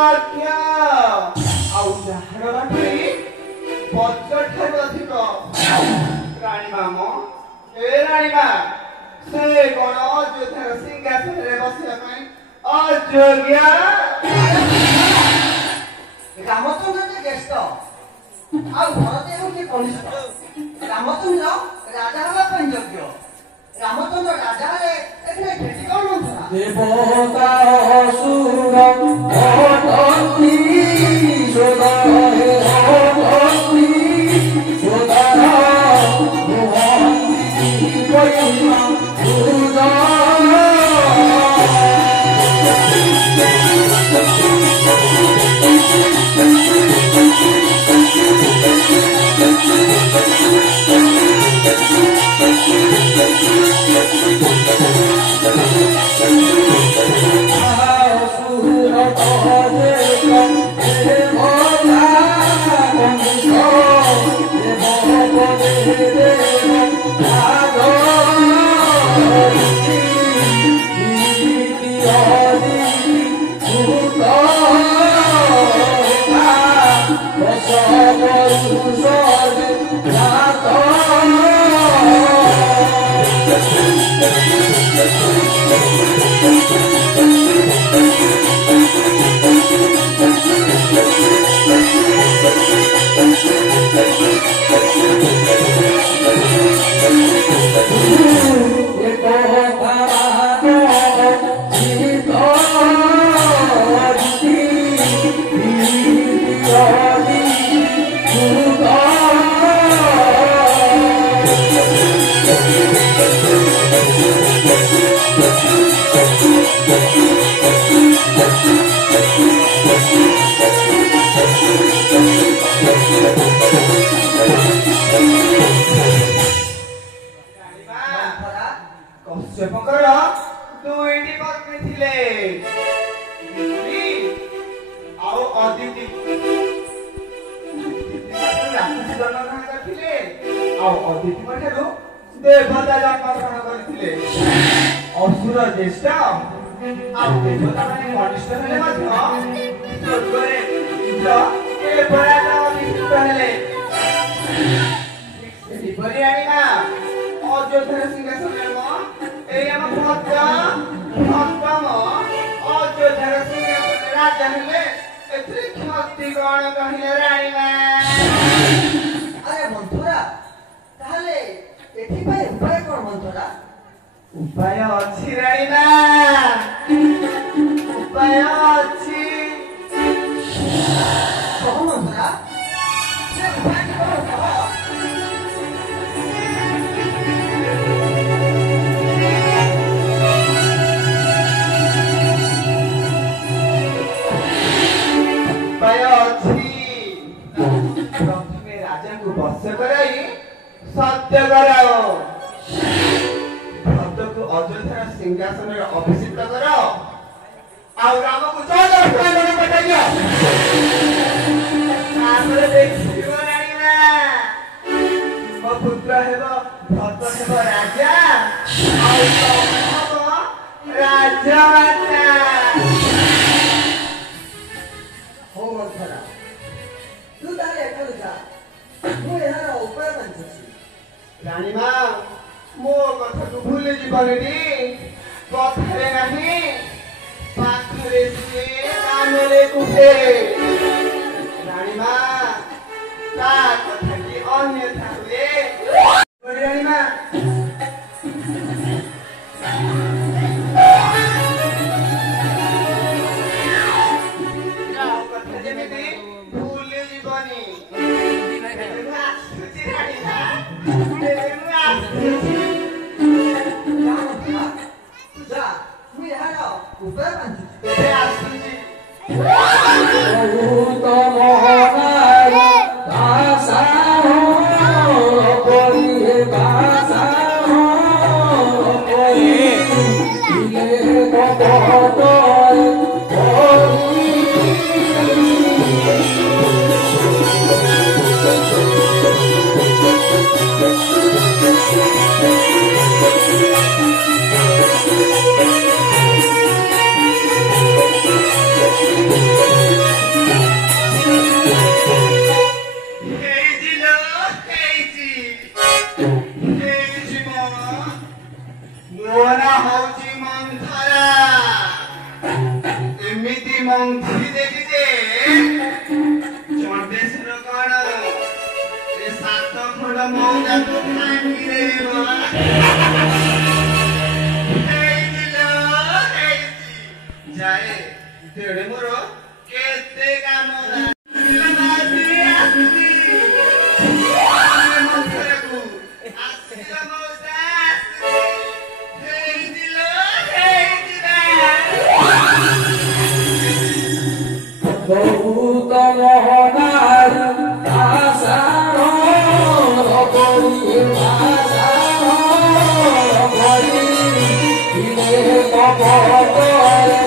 ସୁରକ୍ଷା ଆଉ ଯାହାର ବାଟରେ ବଜ୍ରଠାରୁ ଅଧିକ ରାଣୀମା ମ ଏ ରାଣୀମା ସେ କଣ ଅଯୋଧ୍ୟାର ସିଂହାସନରେ ବସିବା ପାଇଁ ଅଯୋଗ୍ୟ? ରାମଚନ୍ଦ୍ର ଯେ ଜ୍ୟେଷ୍ଠ ଆଉ ଭରତ ହେଉଛି କନିଷ୍ଠ। ରାମଚନ୍ଦ୍ର ରାଜା ହେବା ପାଇଁ ଯୋଗ୍ୟ। ରାମଚନ୍ଦ୍ର ରାଜା ହେଲେ ଏଥିରେ କ୍ଷତି କଣ ମନ୍ଥରା? ଦେବତା ଅସୁର ଅଟନ୍ତି ସଦାରେ ଅଟନ୍ତି ସଦାର ମୁହନ୍ତି ବୈମା ପୂଜା କଶ୍ୟପଙ୍କର ଦୁଇଟି ପତ୍ନୀ ଥିଲେ ଆଉ ଅଦିତି। ରାକ୍ଷସ ଜନ୍ମଗ୍ରହଣ କରିଥିଲେ ଆଉ ଅଦିତିଙ୍କ ଠାରୁ ଦେବତା ଜନ୍ମଗ୍ରହଣ କରିଥିଲେ। ଅସୁର ଜ୍ୟେଷ୍ଠ ଆଉ ଦେବତା ମାନେ କନିଷ୍ଠ ହେଲେ ମଧ୍ୟ ସ୍ୱର୍ଗରେ ଦେବରାଜ ଅଭିଷିକ୍ତ ହେଲେ। ସେହିପରି ରାଣୀମା ଅଯୋଧ୍ୟାର ସିଂହାସନରେ ଏଇ ଆମ ଭକ୍ତ ଅଯୋଧ୍ୟାର ସିଂହାସନରେ ରାଜା ହେଲେ ଏଥିରେ କ୍ଷତି କଣ କହିଲେ ରାଣୀମା? ଆରେ ମନ୍ଥରା ତାହେଲେ ଏଥିପାଇଁ ଉପାୟ କଣ ମନ୍ଥରା? ଉପାୟ ଅଛି ରାଣୀମା, ଉପାୟ ଅଛି। କହ ମନ୍ଥରା ସେ ଉପାୟଟି କଣ କହ? ଉପାୟ ଅଛି। ପ୍ରଥମେ ରାଜାଙ୍କୁ ବଶ କରାଇ ସତ୍ୟ କରାଅ। ଭରତକୁ ଅଯୋଧ୍ୟାର ସିଂହାସନରେ ଅଭିଷିକ୍ତ କର ଆଉ ରାମକୁ 14 ବର୍ଷ ମନେ ପଠାଇଦିଅ। ତାପରେ ଦେଖିବ ରାଣୀମା ମୋ ପୁତ୍ର ହେବ ଭରତ ହେବ ରାଜା ଆଉ ତମେ ହେବ ରାଜମାତା। ହଉ ମନ୍ଥରା ତୁ ତାହେଲେ ଏଠାରୁ ଯା, ମୁଁ ଏହାର ଉପାୟ ବାଞ୍ଚୁଛି। ରାଣୀମା ମୋ କଥାକୁ ଭୁଲି ଯିବନି। କଥାରେ ନାହିଁ ପାଖରେ ସିଏ କାନରେ କୁହେ। ରାଣୀମା ତା କଥାଟି ଅନ୍ୟଥା ହୁଏ। ରାଣୀମା କଥା ଯେମିତି ଭୁଲି ଯିବନି। ଆସୁଛି ରାଣୀମା, ଯା ମୁଁ ଏହାର ଉପାୟ ବାଞ୍ଚୁଛି। ଆସୁଛି। ଏମିତି ମନ୍ତ୍ରୀ ଦେଖିଛେ ଚଣ୍ଡେଶ୍ୱର କଣ ଏ 7 ଖଣ୍ଡ ମଉଜାକୁ ଭାଙ୍ଗି ଦେବ ଯାଏ ତେଣେ ମୋର କେତେ କାମ ବହୁତ ମୋହନାର ଆଶାର ରବରି ଆଶାର ରବରି ଦିନେ କବତରେ